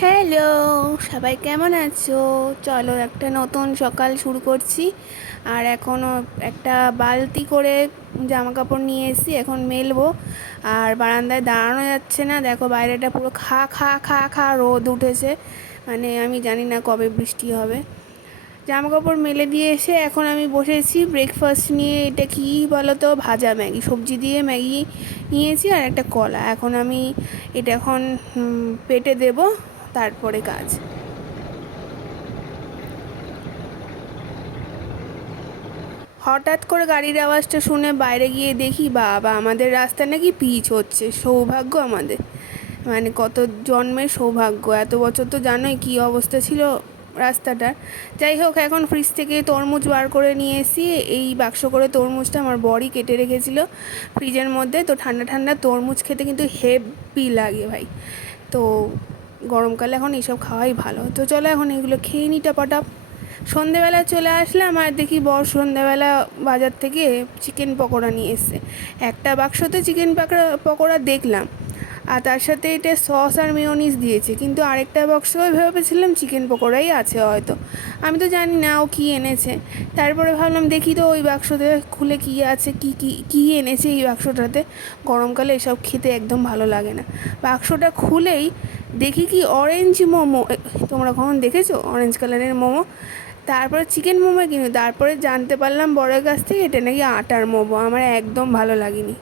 Hello, সবাই কেমন আছো? চলো একটা নতুন সকাল শুরু করছি। আর এখনও একটা বালতি করে জামা কাপড় নিয়ে এসেছি, এখন মেলবো। আর বারান্দায় দাঁড়ানো যাচ্ছে না, দেখো বাইরেটা পুরো খা খা খা খা রোদ উঠেছে। মানে আমি জানি না কবে বৃষ্টি হবে। জামা কাপড় মেলে দিয়ে এসে এখন আমি বসেছি ব্রেকফাস্ট নিয়ে। এটা কি বলো তো, ভাজা ম্যাগি, সবজি দিয়ে ম্যাগি নিয়েছি আর একটা কলা। এখন আমি এটা এখন পেটে দেব, তারপরে কাজ। হঠাৎ করে গাড়ির আওয়াজটা শুনে বাইরে গিয়ে দেখি, বাবা আমাদের রাস্তা নাকি পিচ হচ্ছে। সৌভাগ্য আমাদের, মানে কত জন্মের সৌভাগ্য। এত বছর তো জানোই কী অবস্থা ছিল রাস্তাটার। যাই হোক, এখন ফ্রিজ থেকে তরমুজ বার করে নিয়ে এসি। এই বাক্স করে তরমুজটা আমার বড়ি কেটে রেখেছিল ফ্রিজের মধ্যে। তো ঠান্ডা ঠান্ডা তরমুজ খেতে কিন্তু হেভি লাগে ভাই। তো গরমকালে এখন এইসব খাওয়াই ভালো। তো চলো এখন এগুলো খেয়ে নিই টপাটপ। সন্ধেবেলা চলে আসলাম আর দেখি বর সন্ধেবেলা বাজার থেকে চিকেন পকোড়া নিয়ে এসছে। একটা বাক্সতে চিকেন পকোড়া দেখলাম, আর তার সাথে এটা সস আর মেয়োনিজ দিয়েছে, কিন্তু আরেকটা বাক্স ভেবেছিলাম চিকেন পকোড়াই আছে হয়তো। আমি তো জানি না ও কী এনেছে। তারপরে ভাবলাম দেখি তো ওই বাক্সতে খুলে কী আছে, কী এনেছে এই বাক্সটাতে। গরমকালে এসব খেতে একদম ভালো লাগে না। বাক্সটা খুলেই দেখি কি অরেঞ্জ মোমো। তোমরা কখন দেখেছো অরেঞ্জ কালারের মোমো? তারপরে চিকেন মোমো কিনি, তারপরে জানতে পারলাম বড়ের কাছ থেকে এটা নাকি আটার মোমো। আমার একদম ভালো লাগেনি।